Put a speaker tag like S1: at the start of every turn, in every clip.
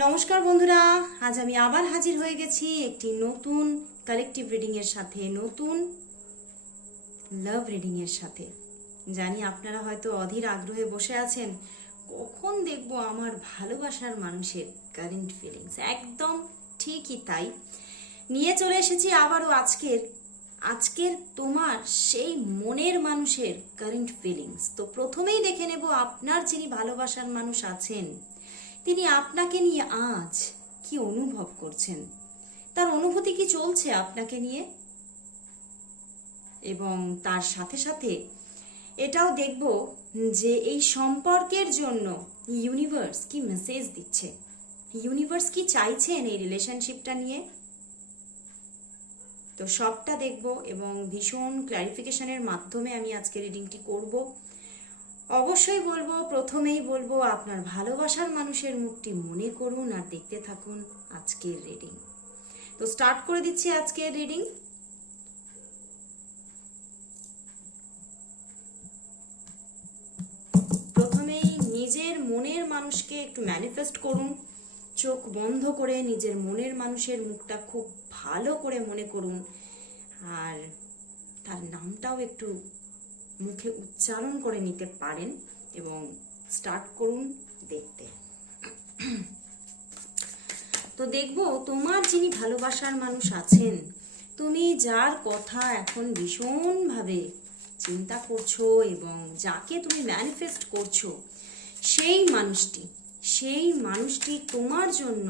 S1: নমস্কার বন্ধুরা, আজ আমি আবার হাজির হয়ে গেছি একটি নতুন কালেকটিভ রিডিং এর সাথে, নতুন লাভ রিডিং এর সাথে। জানি আপনারা হয়তো অধীর আগ্রহে বসে আছেন, কখন দেখব আমার ভালোবাসার মানুষের কারেন্ট ফিলিংস একদম ঠিকই তাই। নিয়ে চলে এসেছি আবারও আজকের আজকের তোমার সেই মনের মানুষের কারেন্ট ফিলিংস তো প্রথমেই দেখে নেব, আপনার যিনি ভালোবাসার মানুষ আছেন তিনি আপনাকে নিয়ে আজ কি অনুভব করছেন? তার অনুভূতি কি চলছে আপনাকে নিয়ে? এবং তার সাথে সাথে এটাও দেখব যে এই সম্পর্কের জন্য ইউনিভার্স কি মেসেজ দিচ্ছে। ইউনিভার্স কি চাইছেন এই রিলেশনশিপটা নিয়ে? তো সবটা দেখব এবং ভীষণ ক্ল্যারিফিকেশনের মাধ্যমে আমি আজকে রিডিংটি করব। অবশ্যই বলব, প্রথমেই বলব, আপনার ভালোবাসার মানুষের মুখটি মনে করুন আর দেখতে থাকুন আজকের রিডিং তো স্টার্ট করে দিচ্ছি আজকের রিডিং প্রথমেই নিজের মনের মানুষকে একটু ম্যানিফেস্ট করুন। চোখ বন্ধ করে নিজের মনের মানুষের মুখটা খুব ভালো করে মনে করুন। আর তার নামটাও একটু মুখে উচ্চারণ করে নিতে পারেন এবং স্টার্ট করুন দেখতে। তো দেখব, তোমার যিনি ভালোবাসার মানুষ আছেন, তুমি যার কথা এখন ভীষণভাবে চিন্তা করছ এবং যাকে তুমি ম্যানিফেস্ট করছ, সেই মানুষটি সেই মানুষটি তোমার জন্য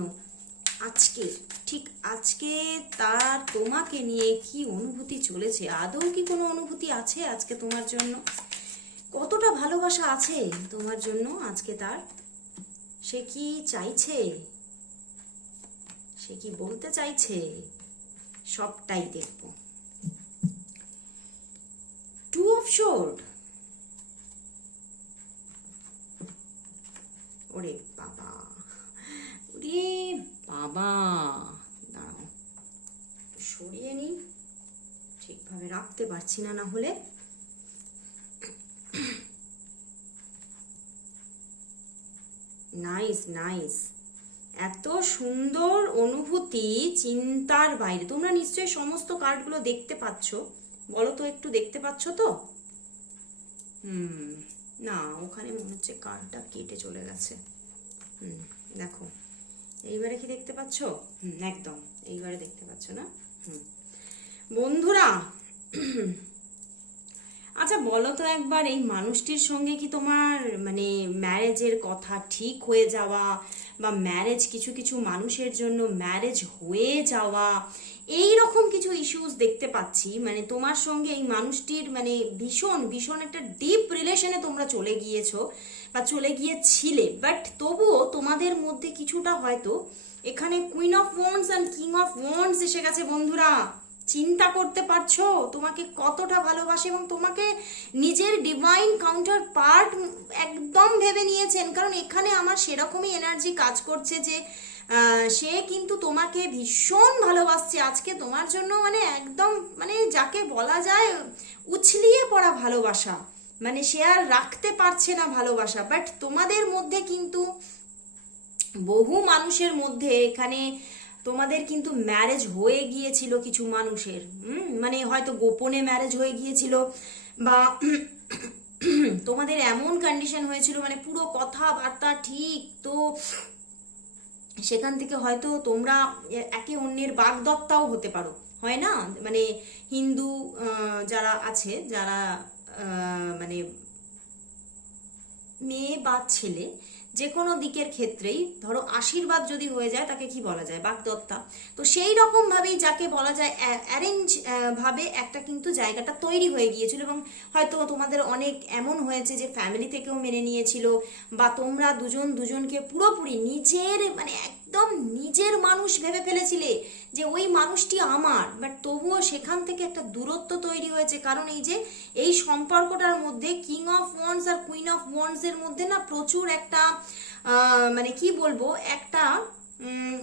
S1: আজকে, ঠিক আজকে তার তোমাকে নিয়ে কি অনুভূতি চলেছে? আদৌ কি কোনো অনুভূতি আছে আজকে তোমার জন্য? কতটা ভালোবাসা আছে তোমার জন্য আজকে তার? সে কি চাইছে? সে কি বলতে চাইছে? সবটাই দেখব। টু অফ শোর্ড ওরে বাবা ওরে বাবা, দাঁড়াও সরিয়ে নি ঠিকভাবে রাখতে পারছি না না হলে। Nice nice. এত সুন্দর অনুভূতি, চিন্তার বাইরে। তোমরা নিশ্চয়ই সমস্ত কার্ডগুলো দেখতে পাচ্ছ। বলো তো, একটু দেখতে পাচ্ছ তো? হুম, না, ওখানে মনে হচ্ছে কার্ডটা কেটে চলে গেছে। হুম, দেখো। এইবারে কি দেখতে পাচ্ছ? হুম, একদম। এইবারে দেখতে পাচ্ছ না? হুম। বন্ধুরা আচ্ছা বলো তো একবার, এই মানুষটির সঙ্গে কি তোমার মানে ম্যারেজের কথা ঠিক হয়ে যাওয়া বা ম্যারেজ কিছু কিছু মানুষের জন্য ম্যারেজ হয়ে যাওয়া এই রকম কিছু ইস্যুস দেখতে পাচ্ছি। মানে তোমার সঙ্গে এই মানুষটির মানে ভীষণ ভীষণ একটা ডিপ রিলেশনে তোমরা চলে গিয়েছো। বা চলে গিয়েছিলে। বাট তবুও তোমাদের মধ্যে কিছুটা হয়তো এখানে queen of wands and king of wands এসে গেছে বন্ধুরা। চিন্তা করতে পারছ? তোমাকে কতটা ভালোবাসে এবং তোমাকে নিজের ডিভাইন কাউন্টার পার্ট একদম ভেবে নিয়েছেন। কারণ এখানে আমার সেরকমই এনার্জি কাজ করছে যে সে কিন্তু তোমাকে ভীষণ ভালোবাসছে। আজকে তোমার জন্য মানে একদম মানে যাকে বলা যায় উছলিয়ে পড়া ভালোবাসা। মানে সে আর রাখতে পারছে না ভালোবাসা বাট তোমাদের মধ্যে কিন্তু বহু মানুষের মধ্যে এখানে তোমাদের কিন্তু ম্যারেজ হয়ে গিয়েছিল কিছু মানুষের মানে হয়তো গোপনে ম্যারেজ হয়ে গিয়েছিল বা তোমাদের এমন কন্ডিশন হয়েছিল মানে পুরো কথাবার্তা ঠিক তো সেখান থেকে হয়তো তোমরা একে অন্যের বাগদত্তাও হতে পারো, হয় না? মানে হিন্দু যারা আছে, যারা মানে মেয়ে বা ছেলে যে কোনো দিকের ক্ষেত্রেই, ধরো আশীর্বাদ যদি হয়ে যায় তাকে কি বলা যায়? বাগদত্তা। তো সেই রকম ভাবেই যাকে বলা যায় অ্যারেঞ্জ ভাবে একটা কিন্তু জায়গাটা তৈরি হয়ে গিয়েছিল এবং হয়তো তোমাদের অনেক এমন হয়েছে যে ফ্যামিলি থেকেও মেনে নিয়েছিল বা তোমরা দুজন দুজনকে পুরোপুরি নিজের মানে একদম নিজের মানুষ ভেবে ফেলেছিলে যে ওই মানুষটি আমার। বাট তবুও সেখান থেকে একটা দূরত্ব তৈরি হয়েছে। কারণ এই যে, এই সম্পর্কটার মধ্যে কিং অফ ওয়ান্স আর কুইন অফ ওয়ান্স এর মধ্যে না প্রচুর একটা মানে কি বলব, একটা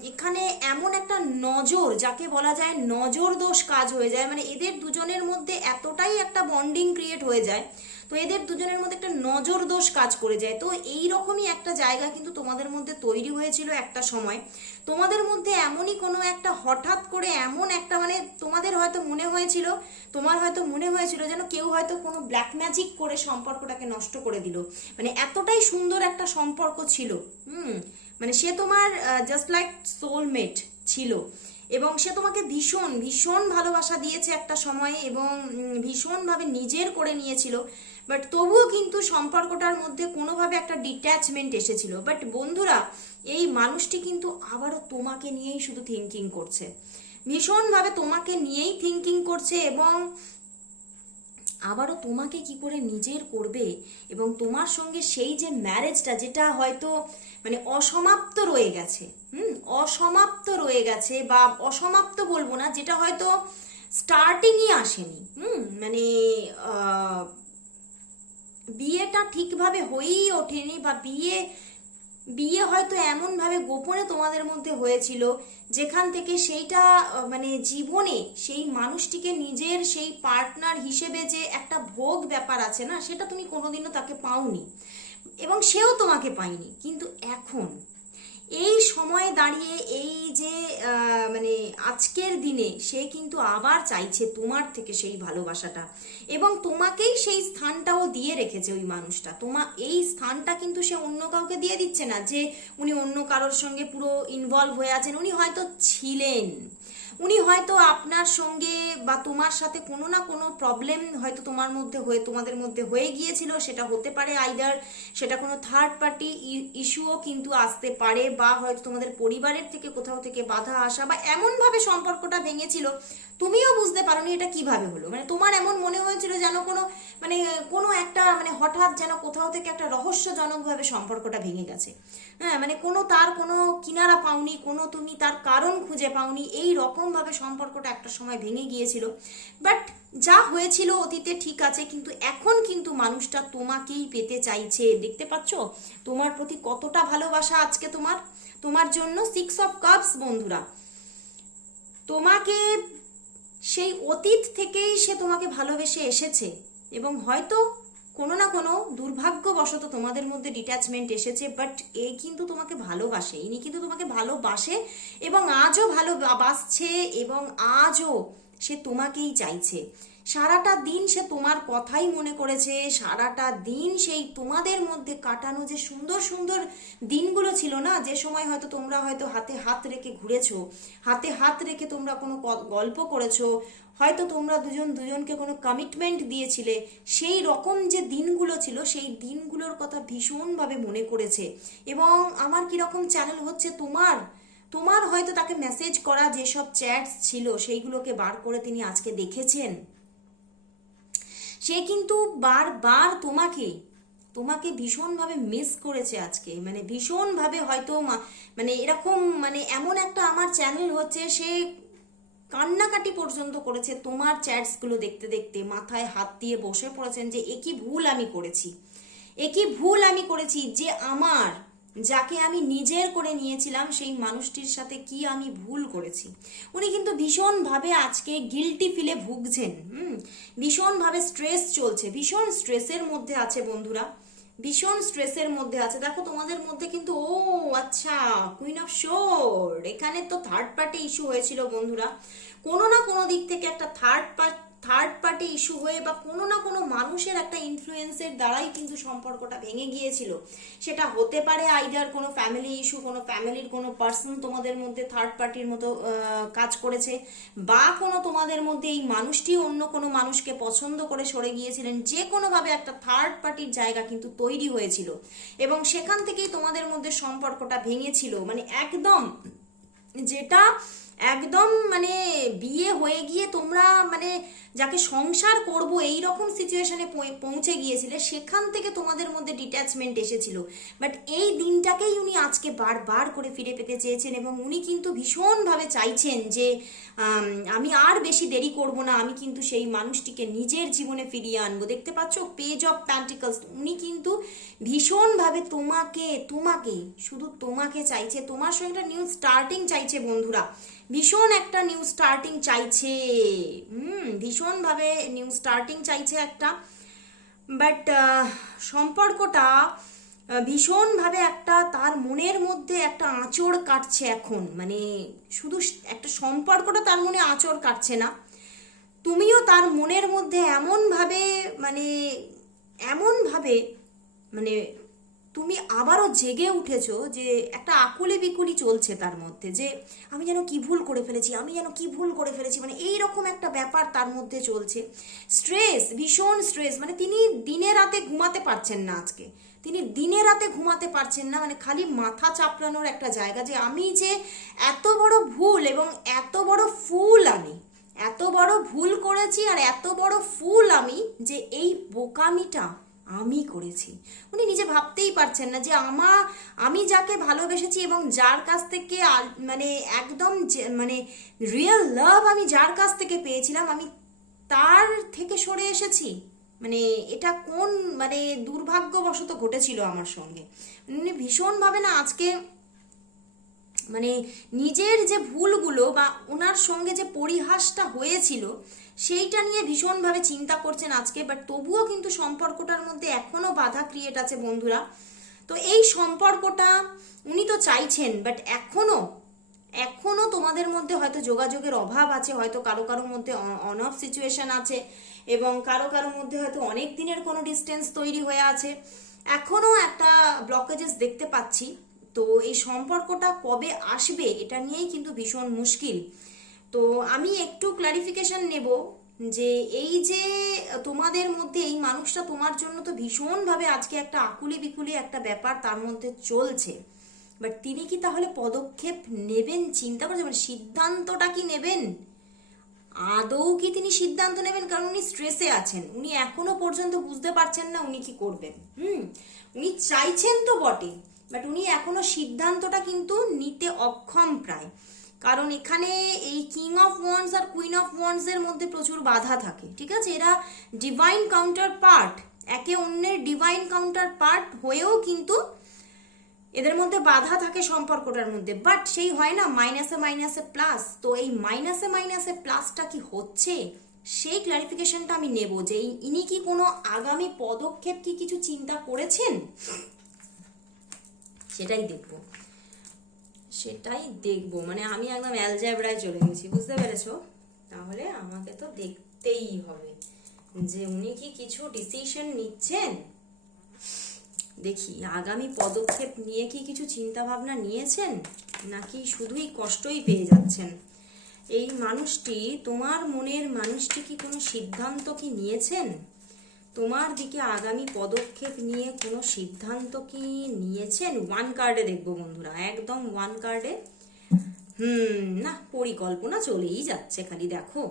S1: এখানে এমন একটা নজর, যাকে বলা যায় নজর দোষ কাজ হয়ে যায়। মানে এদের দুজনের মধ্যে এতটাই একটা বন্ডিং ক্রিয়েট হয়ে যায় তো এদের দুজনের মধ্যে একটা নজর দোষ কাজ করে যায়। তো এই রকমই একটা জায়গা কিন্তু তোমাদের মধ্যে তৈরি হয়েছিল একটা সময়। তোমাদের মধ্যে এমনই কোনো একটা হঠাৎ করে এমন একটা মানে তোমাদের হয়তো মনে হয়েছিল, তোমার হয়তো মনে হয়েছিল যেন কেউ হয়তো কোনো ব্ল্যাক ম্যাজিক করে সম্পর্কটাকে নষ্ট করে দিল। মানে এতটাই সুন্দর একটা সম্পর্ক ছিল, হুম? মানে সে তোমার জাস্ট লাইক সোলমেট ছিল। এবং সে তোমাকে ভীষণ ভীষণ ভালোবাসা দিয়েছে একটা সময়ে এবং ভীষণভাবে নিজের করে নিয়েছিল। বাট তবুও কিন্তু সম্পর্কটার মধ্যে কোনোভাবে একটা ডিট্যাচমেন্ট এসেছিল। বাট বন্ধুরা, এই মানুষটি কিন্তু আবারও তোমাকে নিয়েই শুধু থিঙ্কিং করছে। ভীষণভাবে তোমাকে নিয়েই থিঙ্কিং করছে এবং আবারও তোমাকে কি করে নিজের করবে এবং তোমার সঙ্গে সেই যে ম্যারেজটা যেটা হয়তো মানে অসমাপ্ত রয়ে গেছে, হুম? অসমাপ্ত রয়ে গেছে বা অসমাপ্ত বলব না, যেটা হয়তো স্টার্টিংই আসেনি, হুম? মানে বিয়েটা ঠিকভাবে হয়েই ওঠেনি বা বিয়ে বিয়ে হয়তো এমনভাবে গোপনে তোমাদের মধ্যে হয়েছিল, যেখান থেকে সেইটা মানে জীবনে সেই মানুষটিকে নিজের সেই পার্টনার হিসেবে যে একটা ভোগ ব্যাপার আছে না, সেটা তুমি কোনোদিনও তাকে পাওনি এবং সেও তোমাকে পায়নি। কিন্তু এখন এই সময়ে দাঁড়িয়ে, এই আজকের দিনে সে কিন্তু আবার চাইছে তোমার থেকে সেই ভালোবাসাটা। এবং তোমাকেই সেই স্থানটাও দিয়ে রেখেছে ওই মানুষটা। তোমা, এই স্থানটা কিন্তু সে অন্য কাউকে দিয়ে দিচ্ছে না যে উনি অন্য কারোর সঙ্গে পুরো ইনভলভ হয়ে আছেন। উনি হয়তো ছিলেন। উনি হয়তো আপনার সঙ্গে বা তোমার সাথে কোনো না কোনো প্রবলেম হয়তো তোমার মধ্যে হয়ে, তোমাদের মধ্যে হয়ে গিয়েছিল, সেটা হতে পারে আইদার সেটা কোনো থার্ড পার্টি ইস্যুও কিন্তু আসতে পারে বা হয়তো তোমাদের পরিবারের থেকে কোথাও থেকে বাধা আসা বা এমনভাবে সম্পর্কটা ভেঙেছিল তুমিও বুঝতে পারোনি এটা কীভাবে হলো। মানে তোমার এমন মনে হয়েছিল যেন কোনো মানে কোনো একটা মানে হঠাৎ যেন কোথাও থেকে একটা রহস্যজনকভাবে সম্পর্কটা ভেঙে গেছে। হ্যাঁ মানে কোনো তার কোনো কিনারা পাওনি, কোনো তুমি তার কারণ খুঁজে পাওনি, এই রকমভাবে সম্পর্কটা একটা সময় ভেঙে গিয়েছিল। বাট যা হয়েছিল অতীতে ঠিক আছে, কিন্তু এখন কিন্তু মানুষটা তোমাকেই পেতে চাইছে। দেখতে পাচ্ছ? তোমার প্রতি কতটা ভালোবাসা আজকে তোমার? তোমার জন্য সিক্স অফ কাপস বন্ধুরা। তোমাকে সেই অতীত থেকেই সে তোমাকে ভালোবেসে এসেছে এবং হয়তো কোনো না কোনো দুর্ভাগ্যবশত তোমাদের মধ্যে ডিট্যাচমেন্ট এসেছে বাট এ কিন্তু তোমাকে ভালোবাসে, ইনি কিন্তু তোমাকে ভালোবাসে এবং আজও ভালো ভালোবাসছে এবং আজও সে তোমাকেই চাইছে। সারাটা দিন সে তোমার কথাই মনে করেছে, সারাটা দিন সেই তোমাদের মধ্যে কাটানো যে সুন্দর সুন্দর দিনগুলো ছিল না, যে সময় হয়তো তোমরা হয়তো হাতে হাত রেখে ঘুরেছো, হাতে হাত রেখে তোমরা কোনো গল্প করেছ, হয়তো তোমরা দুজন দুজনকে কোনো কমিটমেন্ট দিয়েছিলে, সেই রকম যে দিনগুলো ছিল, সেই দিনগুলোর কথা ভীষণভাবে মনে করেছে। এবং আমার কীরকম চ্যানেল হচ্ছে তোমার তোমার হয়তো তাকে মেসেজ করা যেসব চ্যাটস ছিল, সেইগুলোকে বার করে তিনি আজকে দেখেছেন। সে কিন্তু বারবার তোমাকে তোমাকে ভীষণভাবে মিস করেছে আজকে। মানে ভীষণভাবে হয়তো মানে এরকম মানে এমন একটা আমার চ্যানেল হচ্ছে, সে কান্নাকাটি পর্যন্ত করেছে তোমার চ্যাটসগুলো দেখতে দেখতে। মাথায় হাত দিয়ে বসে পড়েছেন যে একই ভুল আমি করেছি? একই ভুল আমি করেছি যে আমার যাকে আমি নিজের করে নিয়েছিলাম, সেই মানুষটির সাথে কি আমি ভুল করেছি? উনি কিন্তু ভীষণভাবে আজকে গিলটি ফিলে ভুগছেন, হুম? ভীষণভাবে স্ট্রেস চলছে, ভীষণ স্ট্রেসের মধ্যে আছে বন্ধুরা, ভীষণ স্ট্রেসের মধ্যে আছে। দেখো তোমাদের মধ্যে কিন্তু, ও আচ্ছা কুইন অফ শোর এখানে তো থার্ড পার্টি ইস্যু হয়েছিল বন্ধুরা। কোনো না কোনো দিক থেকে একটা third part third party issue হয়ে বা কোনো না কোনো মানুষের একটা ইনফ্লুয়েন্সের দ্বারাই কিন্তু সম্পর্কটা ভেঙে গিয়েছিল। সেটা হতে পারে আইডার কোনো ফ্যামিলি ইস্যু কোনো ফ্যামিলির কোনো পার্সন তোমাদের মধ্যে থার্ড পার্টির মতো কাজ করেছে বা কোনো তোমাদের মধ্যে এই মানুষটি অন্য কোনো মানুষকে পছন্দ করে সরে গিয়েছিলেন, যে কোনোভাবে একটা থার্ড পার্টির জায়গা কিন্তু তৈরি হয়েছিল। এবং সেখান থেকেই তোমাদের মধ্যে সম্পর্কটা ভেঙেছিল। মানে একদম যেটা একদম মানে বিয়ে হয়ে গিয়ে তোমরা মানে যাকে সংসার করব এই রকম সিচুয়েশনে পৌঁছে গিয়েছিলে, সেখান থেকে তোমাদের মধ্যে ডিট্যাচমেন্ট এসেছিল। বাট এই দিনটাকেই উনি আজকে বারবার করে ফিরে পেতে চেয়েছেন এবং উনি কিন্তু ভীষণভাবে চাইছেন যে, আমি আর বেশি দেরি করব না, আমি কিন্তু সেই মানুষটিকে নিজের জীবনে ফিরিয়ে আনব। দেখতে পাচ্ছ পেজ অফ প্যান্টিকলস উনি কিন্তু ভীষণভাবে তোমাকে তোমাকে, শুধু তোমাকে চাইছে। তোমার সঙ্গে একটা নিউ স্টার্টিং চাইছে বন্ধুরা। ভীষণ একটা নিউ স্টার্টিং চাইছে। হুম ভীষণভাবে নিউ স্টার্টিং চাইছে একটা। বাট সম্পর্কটা ভীষণভাবে একটা তার মনের মধ্যে একটা আঁচড় কাটছে এখন। মানে শুধু একটা সম্পর্কটা তার মনে আঁচড় কাটছে না। তুমিও তার মনের মধ্যে এমনভাবে মানে এমনভাবে মানে তুমি আবারও জেগে উঠেছো যে একটা আকুলি বিকুলি চলছে তার মধ্যে, যে আমি যেন কি ভুল করে ফেলেছি, আমি যেন কি ভুল করে ফেলেছি মানে এই রকম একটা ব্যাপার তার মধ্যে চলছে। স্ট্রেস, ভীষণ স্ট্রেস মানে তিনি দিনে রাতে ঘুমাতে পারছেন না আজকে। তিনি দিনে রাতে ঘুমাতে পারছেন না মানে খালি মাথা চাপড়ানোর একটা জায়গা যে আমি যে এত বড় ভুল এবং এত বড় ফুল আমি, এত বড় ভুল করেছি আর এত বড় ফুল আমি যে এই বোকামিটা আমি করেছি। উনি নিজে ভাবতেই পারছেন না যে আমা, আমি যাকে ভালোবেসেছি এবং যার কাছ থেকে মানে একদম মানে রিয়েল লাভ আমি যার কাছ থেকে পেয়েছিলাম, আমি তার থেকে সরে এসেছি? মানে এটা কোন মানে দুর্ভাগ্যবশত ঘটেছিল আমার সঙ্গে। উনি ভীষণভাবে না আজকে মানে নিজের যে ভুলগুলো বা ওনার সঙ্গে যে পরিহাসটা হয়েছিল সেইটা নিয়ে ভীষণভাবে চিন্তা করছেন আজকে বাট তবুও কিন্তু সম্পর্কটার মধ্যে এখনও বাধা ক্রিয়েট আছে বন্ধুরা। তো এই সম্পর্কটা উনি তো চাইছেন বাট এখনও এখনও তোমাদের মধ্যে হয়তো যোগাযোগের অভাব আছে, হয়তো কারও কারোর মধ্যে অন অফ সিচুয়েশন আছে, এবং কারও কারোর মধ্যে হয়তো অনেক দিনের কোনো ডিস্টেন্স তৈরি হয়ে আছে। এখনও একটা ব্লকেজেস দেখতে পাচ্ছি। তো এই সম্পর্কটা কবে আসবে, এটা নিয়েই কিন্তু ভীষণ মুশকিল। তো আমি একটু ক্লারিফিকেশন নেব যে এই যে, তোমাদের মধ্যে এই মানুষটা তোমার জন্য তো ভীষণভাবে আজকে একটা আকুলি বিকুলি একটা ব্যাপার তার মধ্যে চলছে। বাট তিনি কি তাহলে পদক্ষেপ নেবেন, চিন্তা করছে মানে সিদ্ধান্তটা কি নেবেন? আদৌ কি তিনি সিদ্ধান্ত নেবেন? কারণ উনি স্ট্রেসে আছেন। উনি এখনও পর্যন্ত বুঝতে পারছেন না উনি কি করবেন। হুম? উনি চাইছেন তো বটে বাট উনি এখনও সিদ্ধান্তটা কিন্তু নিতে অক্ষম প্রায়। কারণ এখানে এই কিং অফ ওয়ান্স আর কুইন অফ ওয়ান্স এর মধ্যে প্রচুর বাধা থাকে, ঠিক আছে? এরা ডিভাইন কাউন্টার পার্ট একে অন্যের ডিভাইন কাউন্টার পার্ট হয়েও কিন্তু এদের মধ্যে বাধা থাকে সম্পর্কটার মধ্যে। বাট সেই হয় না মাইনাসে মাইনাসে প্লাস তো এই মাইনাসে মাইনাসে প্লাসটা কি হচ্ছে? সেই ক্লারিফিকেশনটা আমি নেব যে ইনি কি কোনো আগামী পদক্ষেপ কি কিছু চিন্তা করেছেন? সেটাই দেখব। সেটাই দেখব। মানে আমি একদম অ্যালজাবরায় চলে গেছি, বুঝতে পেরেছ? তাহলে আমাকে তো দেখতেই হবে যে উনি কি কিছু ডিসিশন নিচ্ছেন? দেখি, আগামী পদক্ষেপ নিয়ে কি কিছু চিন্তা ভাবনা নিয়েছেন? নাকি শুধুই কষ্টই পেয়ে যাচ্ছেন? এই মানুষটি, তোমার মনের মানুষটি কি কোনো সিদ্ধান্ত কি নিয়েছেন? তোমার দিকে আগামী পদক্ষেপ নিয়ে কোনো সিদ্ধান্ত কি নিয়েছেন? ওয়ান কার্ডে দেখব বন্ধুরা, একদম ওয়ান কার্ডে হুম, না, পরিকল্পনা চলেই যাচ্ছে খালি, দেখো।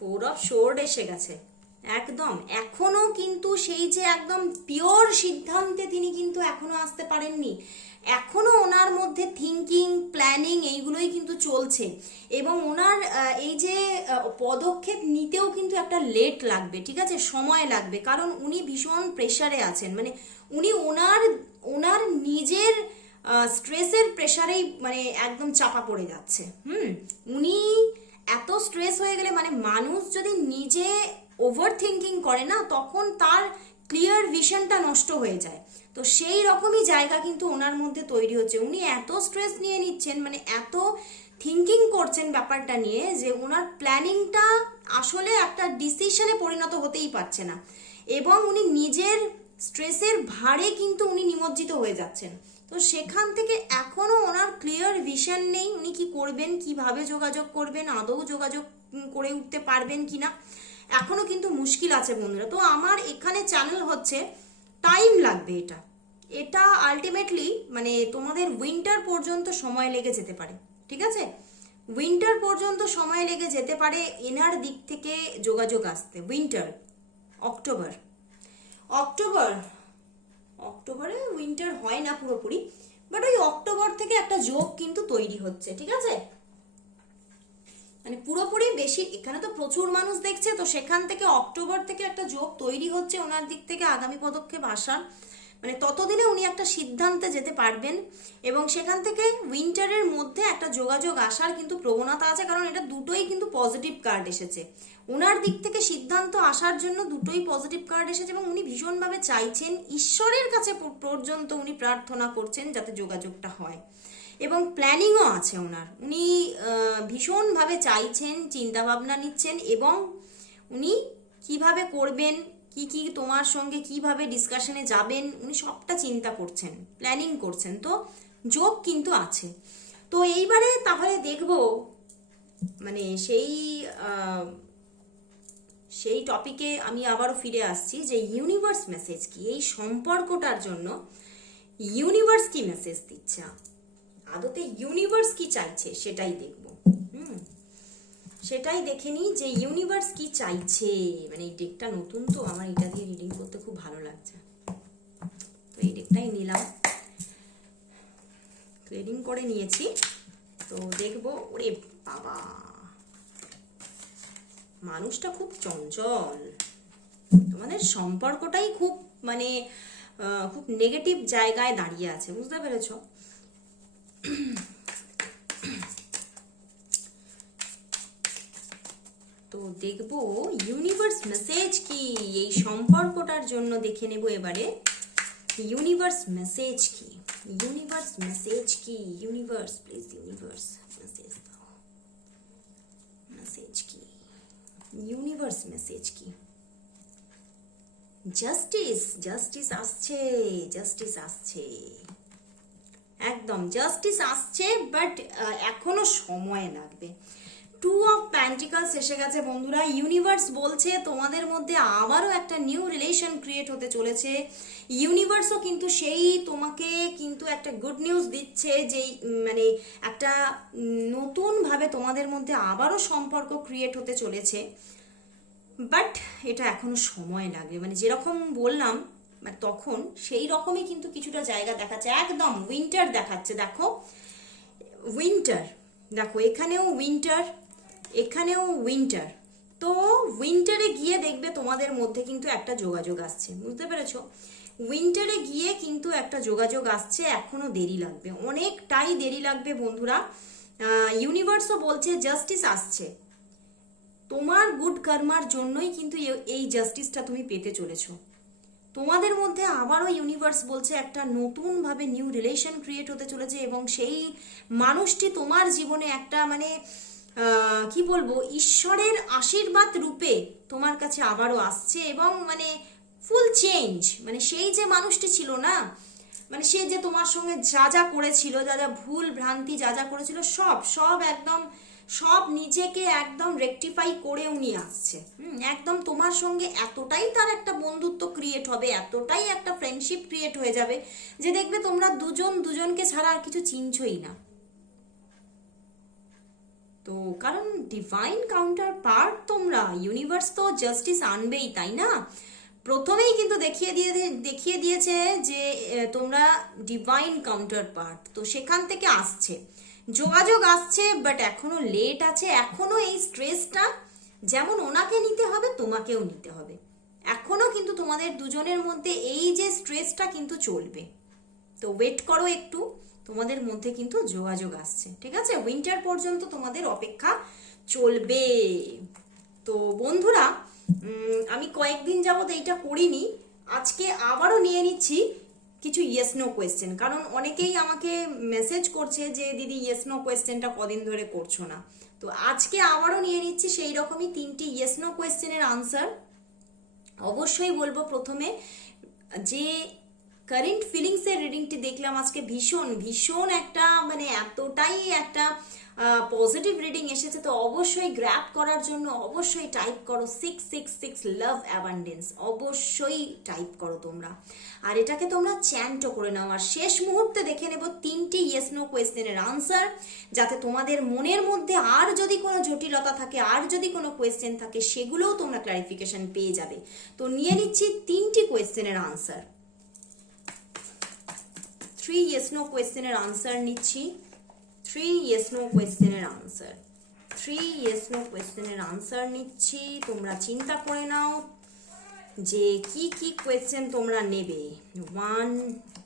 S1: ফোর অফ শোর্ড এসে গেছে। একদম, এখনও কিন্তু সেই যে একদম পিওর সিদ্ধান্তে তিনি কিন্তু এখনও আসতে পারেননি। এখনও ওনার মধ্যে থিঙ্কিং প্ল্যানিং এইগুলোই কিন্তু চলছে। এবং ওনার এই যে পদক্ষেপ নিতেও কিন্তু একটা লেট লাগবে, ঠিক আছে? সময় লাগবে। কারণ উনি ভীষণ প্রেশারে আছেন। মানে উনি ওনার ওনার নিজের স্ট্রেসের প্রেশারেই মানে একদম চাপা পড়ে যাচ্ছে। হুম? উনি এত স্ট্রেস হয়ে গেলে মানে মানুষ যদি নিজে ওভার থিঙ্কিং করে না, তখন তার ক্লিয়ার ভিশনটা নষ্ট হয়ে যায়। তো সেই রকমই জায়গা কিন্তু ওনার মধ্যে তৈরি হচ্ছে। উনি এত স্ট্রেস নিয়ে নিচ্ছেন মানে এত থিঙ্কিং করছেন ব্যাপারটা নিয়ে যে ওনার প্ল্যানিংটা আসলে একটা ডিসিশনে পরিণত হতেই পারছে না। এবং উনি নিজের স্ট্রেসের ভারে কিন্তু উনি নিমজ্জিত হয়ে যাচ্ছেন। তো সেখান থেকে এখনও ওনার ক্লিয়ার ভিশন নেই, উনি কি করবেন, কীভাবে যোগাযোগ করবেন, আদৌ যোগাযোগ করে উঠতে পারবেন কিনা এখনও কিন্তু মুশকিল আছে বন্ধুরা। তো আমার এখানে চ্যানেল হচ্ছে টাইম লাগবে এটা। এটা আলটিমেটলি মানে তোমাদের উইন্টার পর্যন্ত সময় লেগে যেতে পারে, ঠিক আছে? উইন্টার পর্যন্ত সময় লেগে যেতে পারে এনার দিক থেকে যোগাযোগ আসতে উইন্টার অক্টোবর অক্টোবর অক্টোবরে উইন্টার হয় না পুরোপুরি বাট ওই অক্টোবর থেকে একটা যোগ কিন্তু তৈরি হচ্ছে, ঠিক আছে? মানে পুরোপুরি বেশি, এখানে তো প্রচুর মানুষ দেখছে, তো সেখান থেকে অক্টোবর থেকে একটা যোগ তৈরি হচ্ছে ওনার দিক থেকে আগামী পদক্ষেপ আসার। মানে ততদিনে উনি একটা সিদ্ধান্তে যেতে পারবেন এবং সেখান থেকে উইন্টারের মধ্যে একটা যোগাযোগ আসার কিন্তু প্রবণতা আছে, কারণ এটা দুটোই কিন্তু পজিটিভ কার্ড এসেছে। ওনার দিক থেকে সিদ্ধান্ত আসার জন্য দুটোই পজিটিভ কার্ড এসেছে এবং উনি ভীষণভাবে চাইছেন, ঈশ্বরের কাছে পর্যন্ত উনি প্রার্থনা করছেন যাতে যোগাযোগটা হয়। এবং প্ল্যানিংও আছে ওনার। উনি ভীষণভাবে চাইছেন, চিন্তাভাবনা নিচ্ছেন এবং উনি কীভাবে করবেন, কি কি তোমার সঙ্গে কীভাবে ডিসকাশনে যাবেন, উনি সবটা চিন্তা করছেন প্ল্যানিং করছেন। তো যোগ কিন্তু আছে। তো এইবারে তাহলে দেখব মানে সেই সেই টপিকে আমি আবারও ফিরে আসছি যে ইউনিভার্স মেসেজ কি? এই সম্পর্কটার জন্য ইউনিভার্স কি মেসেজ দিচ্ছে? আদতে ইউনিভার্স কি চাইছে সেটাই দেখব। হুম। সেটাই দেখে নিই যে ইউনিভার্স কি চাইছে। মানে এই ডেকটা নতুন তো, আমার এটা দিয়ে রিডিং করতে খুব ভালো লাগছে। তো এই ডেকটাই নিলাম। ক্লিনিং করে নিয়েছি। তো দেখব, ওরে বাবা! মানুষটা খুব চঞ্চল। তোমাদের সম্পর্কটাই খুব মানে খুব নেগেটিভ জায়গায় দাঁড়িয়ে আছে, বুঝতে পেরেছ? তো দেখব ইউনিভার্স মেসেজ কি? এই সম্পর্কটার জন্য দেখে নেব এবারে। ইউনিভার্স মেসেজ কি? ইউনিভার্স মেসেজ কি? Universe please universe message message কি? ইউনিভার্স মেসেজ কি? জাস্টিস জাস্টিস আসছে জাস্টিস আসছে। একদম জাস্টিস আসছে বাট এখনও সময় লাগবে। টু অফ প্যান্টিকালস এসে গেছে, বন্ধুরা। ইউনিভার্স বলছে, তোমাদের মধ্যে আবারও একটা নিউ রিলেশন ক্রিয়েট হতে চলেছে। ইউনিভার্সও কিন্তু সেই তোমাকে কিন্তু একটা গুড নিউজ দিচ্ছে যে মানে একটা নতুনভাবে তোমাদের মধ্যে আবারও সম্পর্ক ক্রিয়েট হতে চলেছে। বাট এটা এখনও সময় লাগবে। মানে যেরকম বললাম মানে তখন সেই রকমই কিন্তু কিছুটা জায়গা দেখাচ্ছে, একদম উইন্টার দেখাচ্ছে, দেখো। উইন্টার দেখো, এখানেও উইন্টার এখানেও উইন্টার তো উইন্টারে গিয়ে দেখবে তোমাদের মধ্যে কিন্তু একটা যোগাযোগ আসছে, বুঝতে পেরেছ? উইন্টারে গিয়ে কিন্তু একটা যোগাযোগ আসছে, এখনও দেরি লাগবে। অনেকটাই দেরি লাগবে বন্ধুরা। ইউনিভার্সও বলছে জাস্টিস আসছে। তোমার গুড কর্মার জন্যই কিন্তু এই জাস্টিসটা তুমি পেতে চলেছো। তোমাদের মধ্যে আবারও ইউনিভার্স বলছে একটা নতুনভাবে নিউ রিলেশন ক্রিয়েট হতে চলেছে এবং সেই মানুষটি তোমার জীবনে একটা মানে কি বলব, ঈশ্বরের আশীর্বাদ রূপে তোমার কাছে আবারও আসছে এবং মানে ফুল চেঞ্জ মানে সেই যে মানুষটি ছিল না মানে সে যে তোমার সঙ্গে যা যা করেছিল, যা যা ভুল ভ্রান্তি যা যা করেছিল, সব সব একদম সব নিজেকে একদম রেকটিফাই করে উনি আসছে। একদম তোমার সঙ্গে এতটাই তার একটা বন্ধুত্ব ক্রিয়েট হবে, এতটাই একটা ফ্রেন্ডশিপ ক্রিয়েট হয়ে যাবে যে দেখবে তোমরা দুজন দুজনকে ছাড়া আর কিছু চিনছই না। তো কারণ ডিভাইন কাউন্টার পার্ট তোমরা ইউনিভার্স তো জাস্টিস আনবেই, তাই না? প্রথমেই কিন্তু দেখিয়ে দিয়ে দেখিয়ে দিয়েছে যে তোমরা ডিভাইন কাউন্টার পার্ট তো সেখান থেকে আসছে। যোগাযোগ আসছে বাট এখনও লেট আছে। এখনও এই স্ট্রেসটা যেমন ওনাকে নিতে হবে, তোমাকেও নিতে হবে। এখনও কিন্তু তোমাদের দুজনের মধ্যে এই যে স্ট্রেসটা কিন্তু চলবে। তো ওয়েট করো একটু, তোমাদের মধ্যে কিন্তু যোগাযোগ আসছে। ঠিক আছে? উইন্টার পর্যন্ত তোমাদের অপেক্ষা চলবে। তো বন্ধুরা আমি কয়েকদিন যাবত এইটা করিনি। আজকে আবারও নিয়ে নিচ্ছি। কিছু ইয়েস নো কোয়েশ্চেন কারণ অনেকেই আমাকে মেসেজ করছে যে, দিদি ইয়েস নো কোয়েশ্চেনটা কদিন ধরে করছ না। তো আজকে আবারও নিয়ে নিচ্ছি সেই রকমই তিনটি ইয়েস নো কোয়েশ্চেনের আনসার অবশ্যই বলব প্রথমে, যে কারেন্ট ফিলিংসের রিডিংটি দেখলাম আজকে ভীষণ ভীষণ একটা মানে এতটাই একটা পজিটিভ রিডিং এসেছে, তো অবশ্যই গ্র্যাপ করার জন্য অবশ্যই টাইপ করো six six six love abundance অবশ্যই টাইপ করো তোমরা। আর এটাকে তোমরা চ্যান্টও করে নাও। আর শেষ মুহূর্তে দেখে নেব তিনটি ইয়েস নো কোয়েশ্চেনের আনসার যাতে তোমাদের মনের মধ্যে আর যদি কোনো জটিলতা থাকে, আর যদি কোনো কোয়েশ্চেন থাকে, সেগুলোও তোমরা ক্লারিফিকেশন পেয়ে যাবে। তো নিয়ে নিচ্ছি তিনটি কোয়েশ্চেনের আনসার থ্রি ইয়েস নো কোয়েশ্চেনের আনসার নিচ্ছি। থ্রি ইয়েস নো কোয়েশ্চেনের আনসার থ্রি ইয়েস নো কোয়েশ্চেনের আনসার নিচ্ছি। তোমরা চিন্তা করে নাও যে কি কি কোয়েশ্চেন তোমরা নেবে। One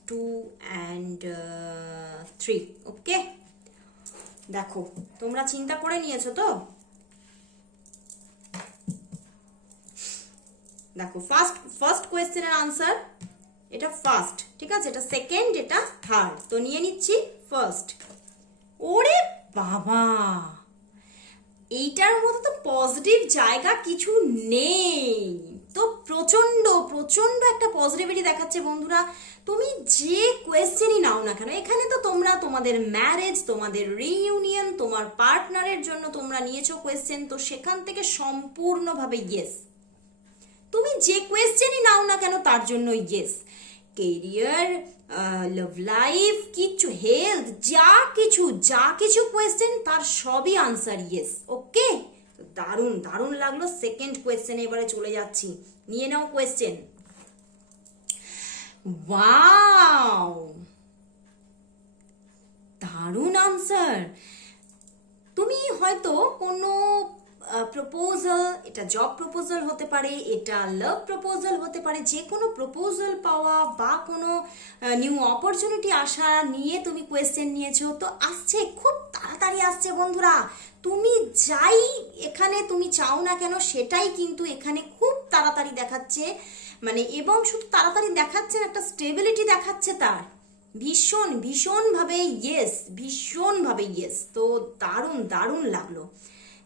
S1: two and three okay দেখো, তোমরা চিন্তা করে নিয়েছো তো? দেখো ফার্স্ট ফার্স্ট কোয়েশ্চেনের আনসার এটা ফার্স্ট ঠিক আছে? এটা সেকেন্ড এটা থার্ড তো নিয়ে নিচ্ছি ফার্স্ট ওরে বাবা! এইটার মতো তো পজিটিভ জায়গা কিছু নেই। তো প্রচণ্ড প্রচণ্ড একটা পজিটিভিটি দেখাচ্ছে বন্ধুরা। তুমি যে কোয়েশ্চেনই নাও না কেন, এখানে তো তোমরা তোমাদের ম্যারেজ তোমাদের রিইউনিয়ন তোমার পার্টনারের জন্য তোমরা নিয়েছো কোয়েশ্চেন তো সেখান থেকে সম্পূর্ণভাবে ইয়েস তুমি যে কোয়েশ্চেনই নাও না কেন, তার জন্য ইয়েস কেরিয়ার লাভ লাইফ কিছু হেলথ যা কিছু যা কিছু কোয়েশ্চেন তার সবই আনসার ইয়েস ওকে দারুণ দারুণ লাগল সেকেন্ড কোয়েশ্চেনে এবারে চলে যাচ্ছি নিয়ে নাও কোয়েশ্চেন ওয়াও দারুণ আনসার তুমি হয়তো কোনো প্রপোজাল এটা জব প্রপোজাল হতে পারে, এটা লাভ প্রপোজাল হতে পারে, যে কোনো প্রপোজাল পাওয়া বা কোনো নিউ অপরচুনিটি আসা নিয়ে তুমি কোয়েশ্চেন নিয়েছো, তো আসছে, খুব তাড়াতাড়ি আসছে বন্ধুরা। তুমি যাই এখানে তুমি চাও না কেন, সেটাই কিন্তু এখানে খুব তাড়াতাড়ি দেখাচ্ছে। মানে এবং শুধু তাড়াতাড়ি দেখাচ্ছে একটা স্টেবিলিটি দেখাচ্ছে তার। ভীষণ, ভীষণভাবে ইয়েস ভীষণভাবে ইয়েস তো দারুণ দারুণ লাগল।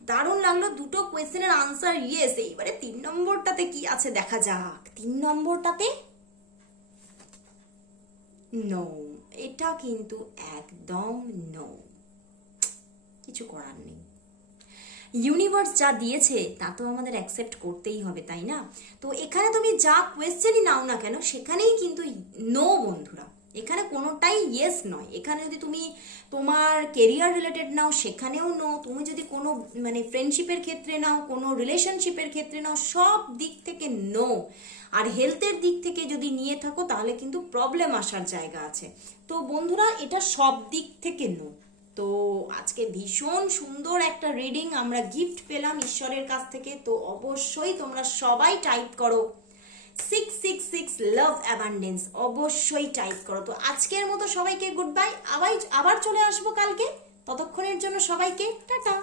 S1: দারুণ লাগল দুটো কোয়েশ্চেনের আনসার ইয়েস এইবারে তিন নম্বরটাতে কি আছে দেখা যাক। তিন নম্বরটাতে? নো এটা কিন্তু একদম নো কিছু করার নেই। ইউনিভার্স যা দিয়েছে, তা তো আমাদের অ্যাকসেপ্ট করতেই হবে, তাই না? তো এখানে তুমি যা কোয়েশ্চেনই নাও না কেন, সেখানেই কিন্তু নো বন্ধুরা। এখানে কোনোটাই ইয়েস নয়। এখানে যদি তুমি তোমার কেরিয়ার রিলেটেড নাও, সেখানেও নো তুমি যদি কোনো মানে ফ্রেন্ডশিপের ক্ষেত্রে নাও, কোনো রিলেশনশিপের ক্ষেত্রে নাও, সব দিক থেকে নো আর হেলথের দিক থেকে যদি নিয়ে থাকো, তাহলে কিন্তু প্রবলেম আসার জায়গা আছে। তো বন্ধুরা, এটা সব দিক থেকে নো তো আজকে ভীষণ সুন্দর একটা রিডিং আমরা গিফট পেলাম ঈশ্বরের কাছ থেকে। তো অবশ্যই তোমরা সবাই টাইপ করো। Six six six love abundance অবশ্যই টাইপ করো। তো আজকের মতো সবাইকে গুড বাই আবার আবার চলে আসব কালকে। ততক্ষণের জন্য সবাইকে টাটা।